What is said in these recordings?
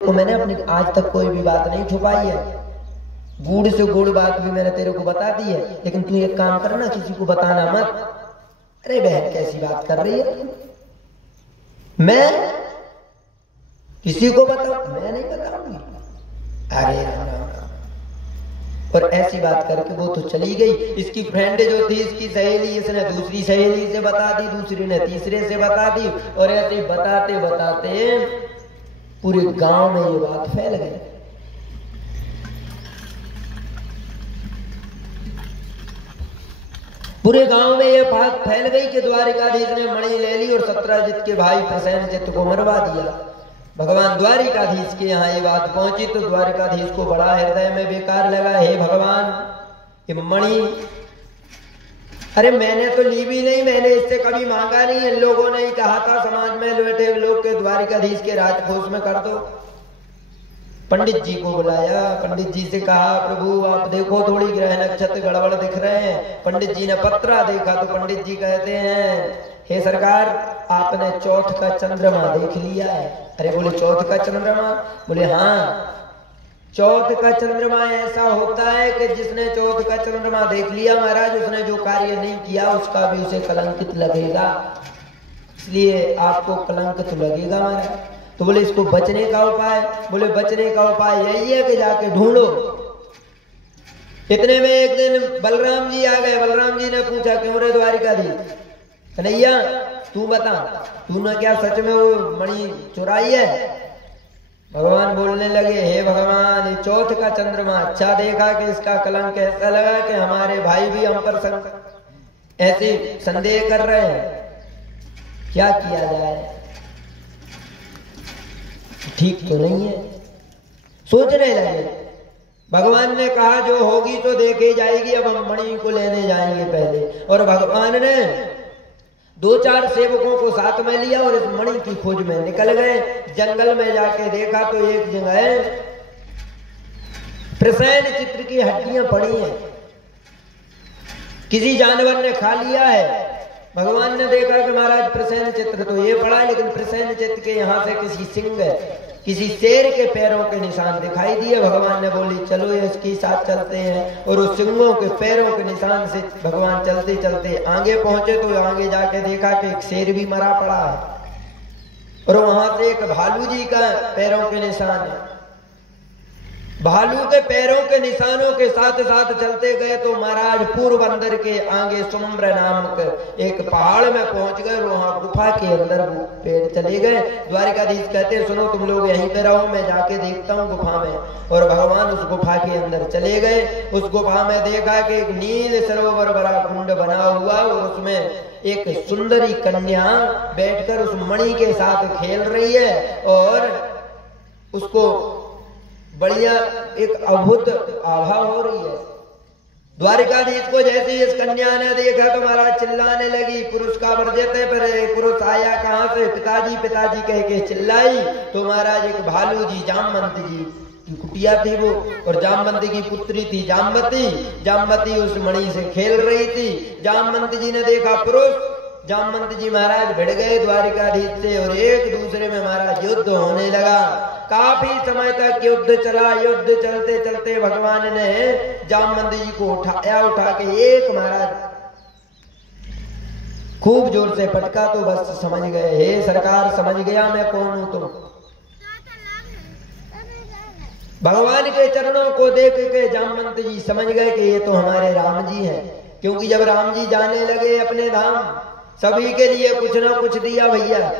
तो मैंने अपनी आज तक कोई भी बात नहीं छुपाई है। गुड़ से गुड़ बात भी मैंने तेरे को बता दी है, लेकिन तू एक काम करना, किसी को बताना मत। अरे बहन कैसी बात कर रही है, मैं किसी को बताऊं? मैं नहीं बताऊंगी। अरे और ऐसी बात करके वो तो चली गई। इसकी फ्रेंड जो थी, इसकी सहेली, इसने दूसरी सहेली से बता दी, दूसरी ने तीसरे से बता दी, और ऐसे ही बताते बताते पूरे गांव में ये बात फैल गई। पूरे गांव में ये बात फैल गई कि द्वारिकाधीश ने मणि ले ली और सत्राजित के भाई प्रसेनजित को मरवा दिया। भगवान द्वारिकाधीश के यहाँ ये बात पहुंची तो द्वारिकाधीश को बड़ा हृदय में बेकार लगा। हे भगवान, ये मणि, अरे मैंने तो ली भी नहीं, मैंने इससे कभी मांगा नहीं। इन लोगों ने ही कहा था समाज में बैठे लोग के द्वारिकाधीश के राजकोष में कर दो। पंडित जी को बुलाया, पंडित जी से कहा प्रभु आप देखो थोड़ी ग्रह नक्षत्र गड़बड़ दिख रहे हैं। पंडित जी ने पत्रा देखा तो पंडित जी कहते हैं हे सरकार आपने चौथ का चंद्रमा देख लिया है। अरे बोले चौथ का चंद्रमा? बोले हाँ, चौथ का चंद्रमा ऐसा होता है कि जिसने चौथ का चंद्रमा देख लिया महाराज, उसने जो कार्य नहीं किया उसका भी उसे कलंकित लगेगा, इसलिए आपको कलंक तो लगेगा महाराज। तो बोले इसको बचने का उपाय? बोले बचने का उपाय यही है कि जाके ढूंढो। इतने में एक दिन बलराम जी आ गए। बलराम जी ने पूछा क्यों रे द्वारिकाधीश? कन्हैया तू बता, तूने क्या सच में वो मणि चुराई है? भगवान बोलने लगे हे भगवान, ये चौथ का चंद्रमा अच्छा देखा कि इसका कलंक ऐसा लगा कि हमारे भाई भी हम पर ऐसे संदेह कर रहे हैं, क्या किया जाए? ठीक तो नहीं है। सोचने लगे। भगवान ने कहा जो होगी तो देखे जाएगी, अब हम मणि को लेने जाएंगे पहले। और भगवान ने 2-4 सेवकों को साथ में लिया और इस मणि की खोज में निकल गए। जंगल में जाके देखा तो एक जगह प्रसेन चित्र की हड्डियां पड़ी हैं, किसी जानवर ने खा लिया है। भगवान ने देखा कि महाराज प्रसेन चित्र तो ये पड़ा, लेकिन प्रसेन चित्र के यहाँ से किसी सिंह, किसी शेर के पैरों के निशान दिखाई दिए। भगवान ने बोली चलो ये इसके साथ चलते हैं। और उस सिंहों के पैरों के निशान से भगवान चलते चलते आगे पहुंचे तो आगे जाके देखा कि एक शेर भी मरा पड़ा है और वहां से एक भालू जी का पैरों के निशान है। भालू के पैरों के निशानों के साथ साथ चलते गए तो महाराज पूर्व अंदर के आगे सुम्र नामक एक पहाड़ में पहुंच गए। वहां गुफा के अंदर पेड़ चले गए। द्वारिकाधीश कहते हैं सुनो तुम लोग यहीं पे रहो, मैं जाके देखता हूँ गुफा में। और भगवान उस गुफा के अंदर चले गए। उस गुफा में देखा कि एक नील सरोवर बड़ा कुंड बना हुआ और उसमें एक सुंदरी कन्या बैठकर उस मणि के साथ खेल रही है और उसको बढ़िया एक अद्भुत आभा हो रही है। द्वारिकाधीश को जैसे इस कन्या ने देखा तो महाराज चिल्लाने लगी पुरुष का वर्जित है, पर पुरुष आया कहां से? पिताजी पिताजी कह के चिल्लाई तो महाराज एक भालू जी जामवंत जी की कुटिया थी वो, और जामवंत की पुत्री थी जामवती। जामवती उस मणि से खेल रही थी। जामवंत जी ने देखा पुरुष, जामवंत जी महाराज भिड़ गए द्वारिकाधीश से और एक दूसरे में महाराज युद्ध होने लगा। काफी समय तक युद्ध चला। युद्ध चलते चलते भगवान ने जामवंत जी को उठाया, उठा के एक महाराज खूब जोर से पटका तो बस समझ गए हे सरकार समझ गया मैं कौन हूं। तुम भगवान के चरणों को देख के जामवंत जी समझ गए कि ये तो हमारे राम जी हैं, क्योंकि जब राम जी जाने लगे अपने धाम सभी के लिए कुछ ना कुछ दिया भैया।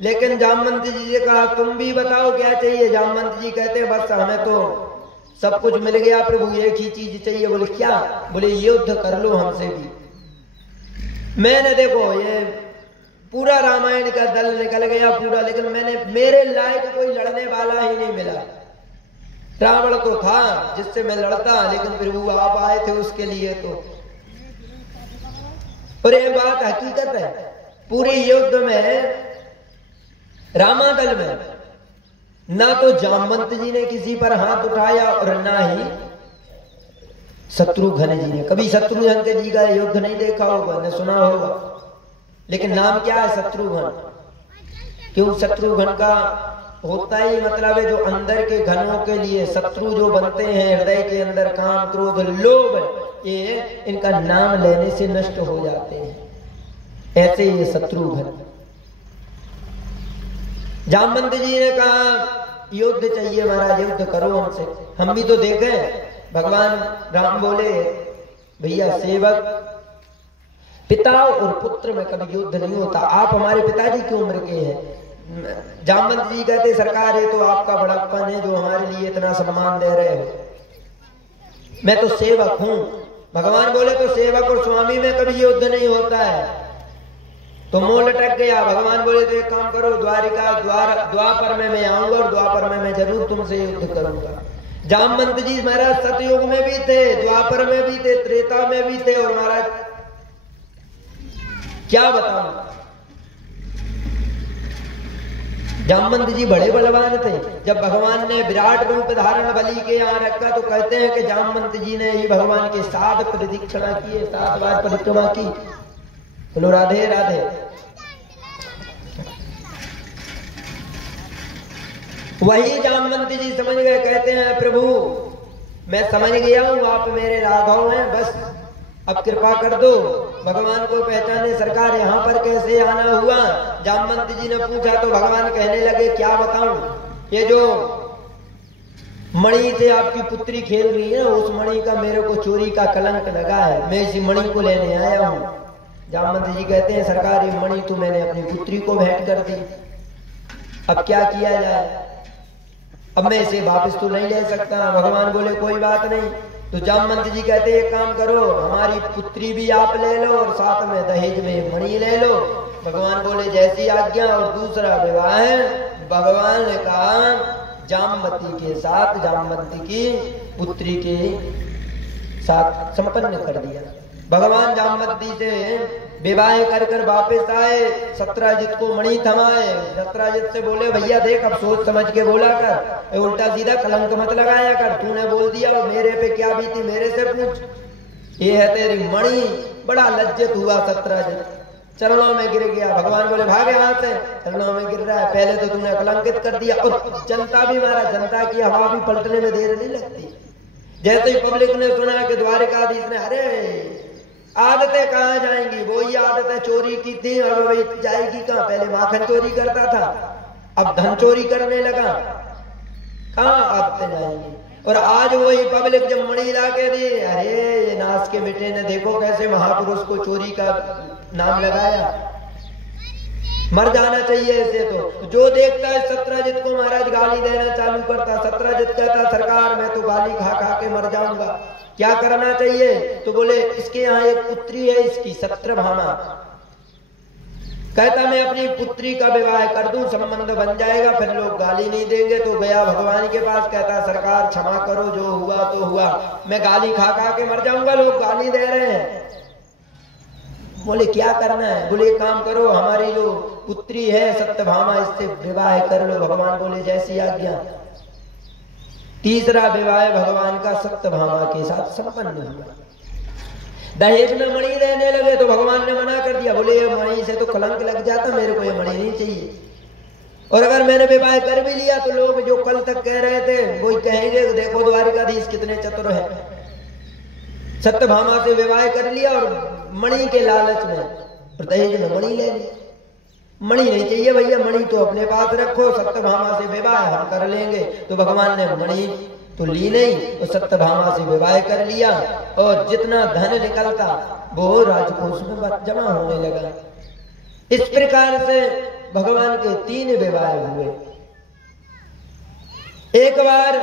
लेकिन जामवंत जी से कहा तुम भी बताओ क्या चाहिए? जामवंत जी कहते बस हमें तो सब कुछ मिल गया प्रभु, एक ही चीज चाहिए। बोले क्या? बोले युद्ध कर लो हमसे भी। मैंने देखो ये पूरा रामायण का दल निकल गया पूरा, लेकिन मैंने मेरे लायक कोई लड़ने वाला ही नहीं मिला। रावण तो था जिससे मैं लड़ता, लेकिन फिर वो आप आए थे उसके लिए तो। और ये बात हकीकत है। पूरे युद्ध में रामादल में ना तो जामवंत जी ने किसी पर हाथ उठाया और ना ही शत्रुघ्न जी ने। कभी शत्रुघ्न जी का युद्ध नहीं देखा होगा, न सुना होगा, लेकिन नाम क्या है शत्रुघ्न? क्यों शत्रुघ्न का होता ही मतलब है जो अंदर के घनों के लिए शत्रु जो बनते हैं, हृदय के अंदर काम क्रोध लोभ, ये इनका नाम लेने से नष्ट हो जाते हैं। ऐसे ये शत्रु घन। जामवंत जी ने कहा युद्ध चाहिए महाराज, युद्ध करो हमसे। हम भी तो देखे भगवान राम बोले भैया सेवक पिता और पुत्र में कभी युद्ध नहीं होता, आप हमारे पिताजी की उम्र के हैं। जामवंत जी कहते सरकार ये तो आपका बड़प्पन है जो हमारे लिए इतना सम्मान दे रहे हो, मैं तो सेवक हूं। भगवान बोले तो सेवक और स्वामी में कभी युद्ध नहीं होता है, तो मुंह लटक गया। भगवान बोले तो एक काम करो, द्वारिका द्वापर में मैं आऊंगा और द्वापर में मैं जरूर तुमसे युद्ध करूंगा। जामवंत जी महाराज सतयुग में भी थे, द्वापर में भी थे, त्रेता में भी थे, और महाराज क्या बताऊं, जामवंत जी बड़े बलवान थे। जब भगवान ने विराट रूप धारण बलि के यहाँ रखा तो कहते हैं कि जामवंत जी ने ही भगवान के 7 प्रदक्षिणा किए, 7 बार परिक्रमा की। बोलो राधे राधे। वही जामवंत जी समझ गए, कहते हैं प्रभु मैं समझ गया हूं आप मेरे राघव हैं, बस अब कृपा कर दो। भगवान को पहचाने सरकार यहाँ पर कैसे आना हुआ। जामवंत जी ने पूछा तो भगवान कहने लगे क्या बताऊं, ये जो मणि से आपकी पुत्री खेल रही है उस मणि का मेरे को चोरी का कलंक लगा है, मैं इसी मणि को लेने आया हूं। जामवंत जी कहते हैं सरकार ये मणि तो मैंने अपनी पुत्री को भेंट कर दी, अब क्या किया जाए, अब मैं इसे वापस तो नहीं ले सकता। भगवान बोले कोई बात नहीं। तो जामवंत जी कहते एक काम करो, हमारी पुत्री भी आप ले लो और साथ में दहेज में मणि ले लो। भगवान बोले जैसी आज्ञा। और दूसरा विवाह भगवान ने कहा जामवती के साथ, जामवंती की पुत्री के साथ संपन्न कर दिया। भगवान जामवती से विवाह कर कर वापिस आए, सत्राजित को मणि थमाए। सत्राजित से बोले भैया देख अब सोच समझ के बोला कर, उल्टा सीधा कलंक मत लगाया कर, तूने बोल दिया मेरे पे क्या बीती मेरे से पूछ, ये है तेरी मणि। बड़ा लज्जित हुआ सत्राजित, चरणों में गिर गया। भगवान बोले भाग यहाँ से, चरणों में गिर रहा है, पहले तो तूने कलंकित कर दिया। और जनता भी मारा, जनता की हवा भी पलटने में देर नहीं लगती। जैसे ही पब्लिक ने सुना कि द्वारिकाधीश ने, अरे आदतें कहाँ जाएंगी, वो ही आदतें चोरी की थी और वही जाएगी कहाँ, पहले माखन चोरी करता था अब धन चोरी करने लगा, कहाँ आदतें जाएंगी। और आज वही पब्लिक जब मणि ला के दी, अरे ये नास के बेटे ने देखो कैसे महापुरुष को चोरी का नाम लगाया, मर जाना चाहिए ऐसे। तो जो देखता है सत्राजित को महाराज गाली देना चालू करता। सत्राजित कहता सरकार मैं तो गाली खा खा के मर जाऊंगा, क्या करना चाहिए। तो बोले इसके यहाँ एक पुत्री है इसकी सत्यभामा, कहता मैं अपनी पुत्री का विवाह कर दूं, संबंध बन जाएगा, फिर लोग गाली नहीं देंगे। तो गया भगवान के पास, कहता सरकार क्षमा करो, जो हुआ तो हुआ, मैं गाली खा खा के मर जाऊंगा, लोग गाली दे रहे हैं। बोले क्या करना है। बोले एक काम करो, हमारी जो पुत्री है सत्यभामा इससे विवाह कर लो। भगवान बोले जैसी आज्ञा। तीसरा विवाह भगवान का सत्यभामा के साथ संपन्न हुआ। दहेज में मणि देने लगे तो भगवान ने मना कर दिया, बोले ये मणि से तो कलंक लग जाता, मेरे को ये मणि नहीं चाहिए। और अगर मैंने विवाह कर भी लिया तो लोग जो कल तक कह रहे थे वो कहेंगे देखो द्वारिकाधीश कितने चतुर है, सत्यभामा से विवाह कर लिया और मणि के लालच में और दहेज में मणि ले ली। मणि नहीं चाहिए भैया, मणि तो अपने पास रखो, सत्यभामा से विवाह हम कर लेंगे। तो भगवान ने मणि तो ली नहीं, तो सत्यभामा से विवाह कर लिया और जितना धन निकलता वो राजकोष में जमा होने लगा। इस प्रकार से भगवान के 3 विवाह हुए। एक बार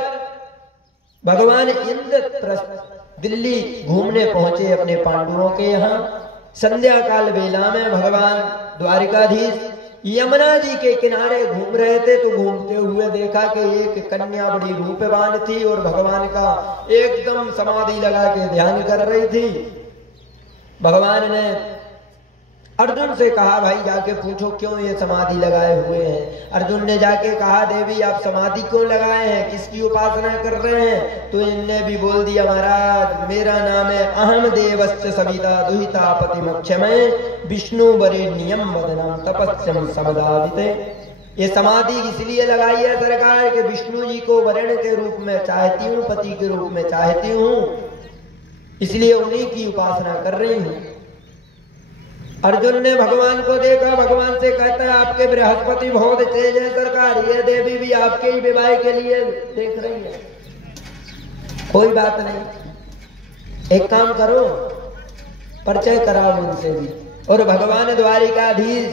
भगवान इंद्रप्रस्थ दिल्ली घूमने पहुंचे अपने पांडवों के यहाँ। संध्या काल बेला में भगवान द्वारिकाधीश यमुना जी के किनारे घूम रहे थे। तो घूमते हुए देखा कि एक कन्या बड़ी रूपवान थी और भगवान का एकदम समाधि लगा के ध्यान कर रही थी। भगवान ने अर्जुन से कहा भाई जाके पूछो क्यों ये समाधि लगाए हुए हैं। अर्जुन ने जाके कहा देवी आप समाधि क्यों लगाए हैं, किसकी उपासना कर रहे हैं। तो इनने भी बोल दिया महाराज मेरा नाम है अहम देवश्च सविता दुहिता पति मक्षमय विष्णु वरेण्यम वदनम तपस्यम समदाविते। ये समाधि इसलिए लगाई है सरकार कि विष्णु जी को वर्ण के रूप में चाहती हूँ, पति के रूप में चाहती हूँ, इसलिए उन्हीं की उपासना कर रही हूँ। अर्जुन ने भगवान को देखा, भगवान से कहता है आपके बृहस्पति बहुत तेज है सरकार, ये देवी भी आपके ही विवाह के लिए देख रही है। कोई बात नहीं, एक काम करो, परिचय कराओ उनसे भी। और भगवान द्वारिकाधीश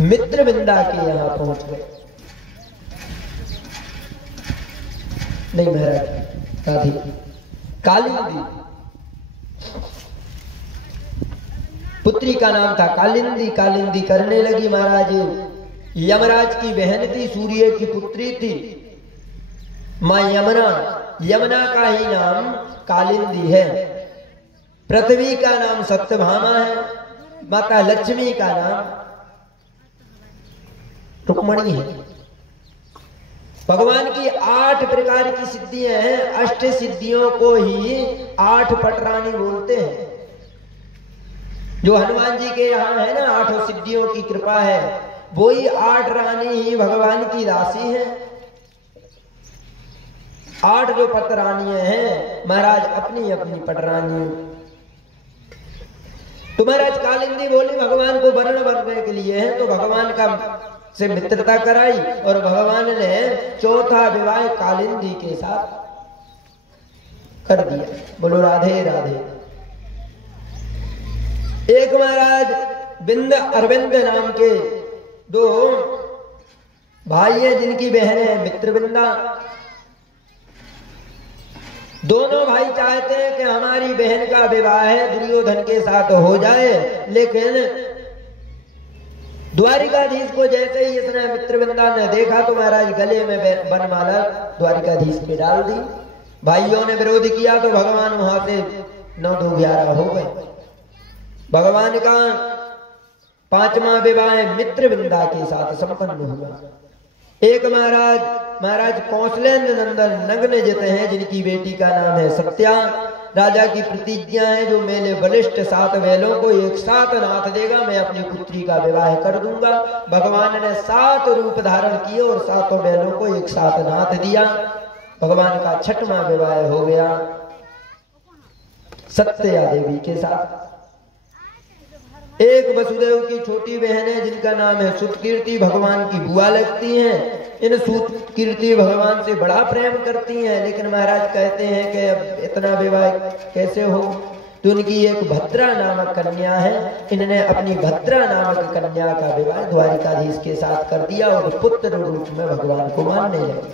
मित्रविंदा के यहां पहुंच गए। नहीं महाराज, राधे कालिंदी पुत्री का नाम था कालिंदी। कालिंदी करने लगी महाराज, यमराज की बहन थी, सूर्य की पुत्री थी मां यमुना। यमुना का ही नाम कालिंदी है। पृथ्वी का नाम सत्यभामा है, माता लक्ष्मी का नाम रुक्मणी है। भगवान की 8 प्रकार की सिद्धियां हैं। अष्ट सिद्धियों को ही 8 पटरानी बोलते हैं। जो हनुमान जी के यहाँ है ना 8 सिद्धियों की कृपा है, वो ही 8 रानी ही भगवान की राशि है। 8 जो पटरानियां हैं महाराज अपनी अपनी पटरानी। तो महाराज कालिंदी बोली भगवान को वर्ण बनने के लिए है, तो भगवान का से मित्रता कराई और भगवान ने चौथा विवाह कालिंदी के साथ कर दिया। बोलो राधे राधे। एक महाराज बिंद अरविंद नाम के 2 भाई हैं जिनकी बहन है मित्रविंदा। दोनों भाई चाहते हैं कि हमारी बहन का विवाह दुर्योधन के साथ हो जाए, लेकिन द्वारिकाधीश को जैसे ही इसने मित्रविंदा ने देखा तो महाराज गले में वनमाला द्वारिकाधीश पे डाल दी। भाइयों ने विरोध किया तो भगवान वहां से 9-2-11 हो गए। भगवान का 5वां विवाह मित्रविंदा के साथ संपन्न हुआ। एक महाराज कौशलेंद्र नंदन नग्न जित हैं जिनकी बेटी का नाम है सत्या। राजा की प्रतिज्ञा है जो मेरे बलिष्ठ 7 बैलों को एक साथ नाथ देगा मैं अपनी पुत्री का विवाह कर दूंगा। भगवान ने 7 रूप धारण किए और 7 बैलों को एक साथ नाथ दिया। भगवान का 6वां विवाह हो गया सत्या देवी के साथ। एक वसुदेव की छोटी बहन है जिनका नाम है सुतकीर्ति, भगवान की बुआ लगती हैं। इन सुतकीर्ति भगवान से बड़ा प्रेम करती हैं, लेकिन महाराज कहते हैं कि अब इतना विवाह कैसे हो। तो उनकी एक भद्रा नामक कन्या है, इन्होंने अपनी भद्रा नामक कन्या का विवाह द्वारिकाधीश के साथ कर दिया और पुत्र रूप में भगवान को मानने लगे।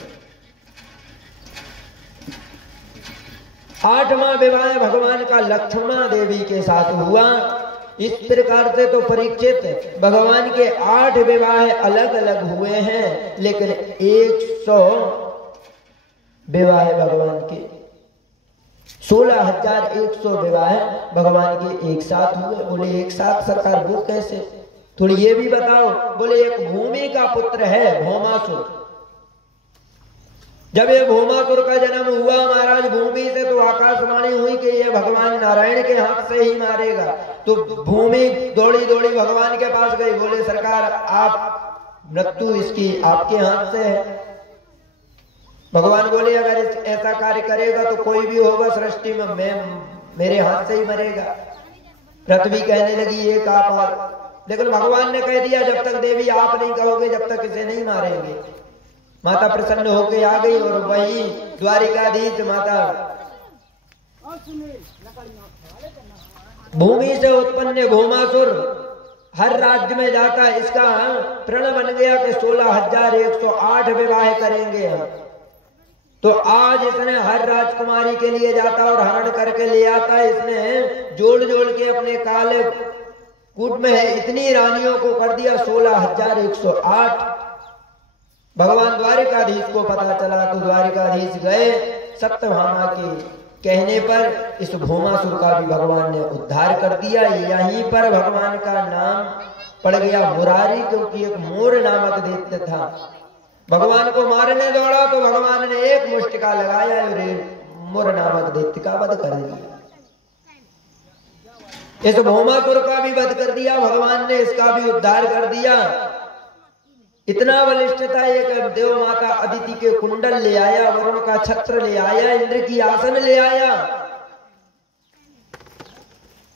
8वां विवाह भगवान का लक्ष्मणा देवी के साथ हुआ। इस प्रकार से तो परीक्षित भगवान के 8 विवाह अलग अलग हुए हैं, लेकिन 100 विवाह भगवान के 16,100 विवाह भगवान के एक साथ हुए। बोले एक साथ सरकार वो कैसे, थोड़ी ये भी बताओ। बोले एक भूमि का पुत्र है भौमासुर। जब ये भौमासुर का जन्म हुआ महाराज भूमि से, तो आकाशवाणी हुई कि ये भगवान नारायण के हाथ से ही मारेगा। तो भूमि दौड़ी दौड़ी भगवान के पास गई। बोले सरकार आप मृत्यु इसकी आपके हाथ से है। भगवान बोले अगर ऐसा कार्य करेगा तो कोई भी होगा सृष्टि में मैं मेरे हाथ से ही मरेगा। पृथ्वी कहने लगी एक आप, लेकिन भगवान ने कह दिया जब तक देवी आप नहीं कहोगे जब तक इसे नहीं मारेंगे। माता प्रसन्न होकर आ गई और वही द्वारिकाधीश माता भूमि से उत्पन्न भौमासुर हर राज्य में जाता है। इसका प्रण बन गया कि 16,108 विवाह करेंगे हम। तो आज इसने हर राजकुमारी के लिए जाता और हरण करके ले आता है। इसने जोड़ जोड़ के अपने काले कूट में है इतनी रानियों को कर दिया 16,108। भगवान द्वारिकाधीश को पता चला तो द्वारिकाधीश गए। सत्यभामा के कहने पर इस भौमासुर का भी भगवान ने उद्धार कर दिया। यहीं पर भगवान का नाम पड़ गया मुरारी, क्योंकि एक मोर नामक दैत्य था। भगवान को मारने दौड़ा तो भगवान ने एक मुष्टिका लगाया और मोर नामक दैत्य का वध कर दिया। इस भौमासुर का भी वध कर दिया भगवान ने, इसका भी उद्धार कर दिया। इतना बलिष्ठ था। एक देव माता अदिति के कुंडल ले आया, वरुण का छत्र ले आया, इंद्र की आसन ले आया।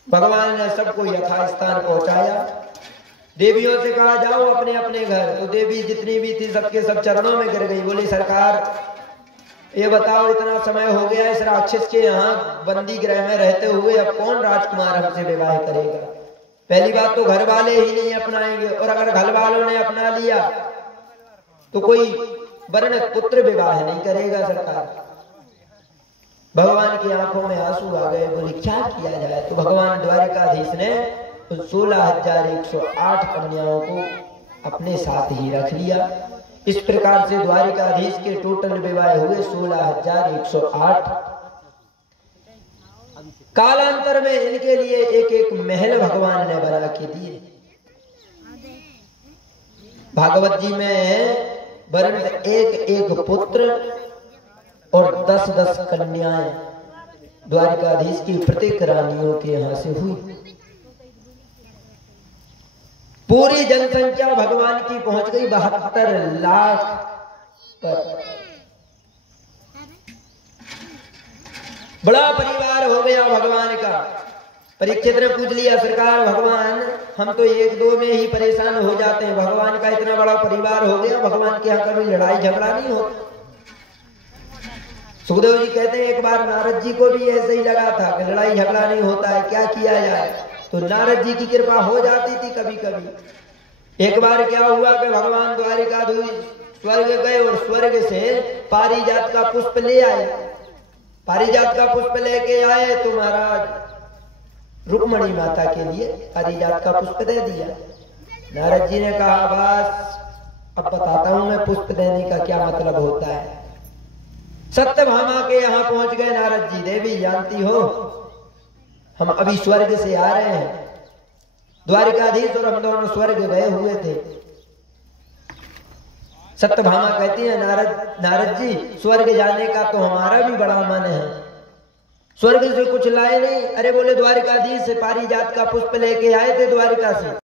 भगवान ने सबको यथास्थान पहुंचाया। देवियों से कहा जाओ अपने अपने घर। तो देवी जितनी भी थी सबके सब चरणों में गिर गई। बोली सरकार ये बताओ, इतना समय हो गया इस राक्षस के यहाँ बंदी गृह में रहते हुए, अब कौन राजकुमार हमसे विवाह करेगा? पहली बात तो घर वाले ही नहीं अपनाएंगे, और अगर घर वालों ने अपना लिया तो कोई वर्ण पुत्र विवाह नहीं करेगा सरकार। भगवान की आंखों में आंसू आ गए। बोले क्या किया जाए? तो भगवान द्वारिकाधीश ने 16,108 कन्याओं को अपने साथ ही रख लिया। इस प्रकार से द्वारिकाधीश के टोटल विवाह हुए 16,108। कालांतर में इनके लिए एक एक महल भगवान ने बना के दिए। भागवत जी में वर्ण एक एक पुत्र और 10-10 कन्याएं द्वारिकाधीश की प्रत्येक रानियों के यहां से हुई। पूरी जनसंख्या भगवान की पहुंच गई 72 लाख पर। बड़ा परिवार हो गया भगवान का। परीक्षित ने पूछ लिया सरकार भगवान हम तो 1-2 में ही परेशान हो जाते हैं, भगवान का इतना बड़ा परिवार हो गया, भगवान के यहाँ कभी लड़ाई झगड़ा नहीं होता? सुखदेव जी कहते हैं एक बार नारद जी को भी ऐसे ही लगा था कि लड़ाई झगड़ा नहीं होता है, क्या किया जाए? तो नारद जी की कृपा हो जाती थी कभी कभी। एक बार क्या हुआ कि भगवान द्वारिकाधीश स्वर्ग गए और स्वर्ग से पारिजात का पुष्प ले आए। पारिजात का पुष्प लेके आए तो महाराज रुक्मणी माता के लिए पारिजात का पुष्प दे दिया। नारद जी ने कहा बस अब बताता हूं मैं पुष्प देने का क्या मतलब होता है। सत्यभामा के यहाँ पहुंच गए नारद जी। देवी जानती हो हम अभी स्वर्ग से आ रहे हैं, द्वारिकाधीश और हम दोनों स्वर्ग गए हुए थे। सत्यभामा कहती है नारद जी स्वर्ग जाने का तो हमारा भी बड़ा मन है, स्वर्ग से कुछ लाए नहीं? अरे बोले द्वारिकाधीश से पारिजात का पुष्प लेके आए थे द्वारिका से।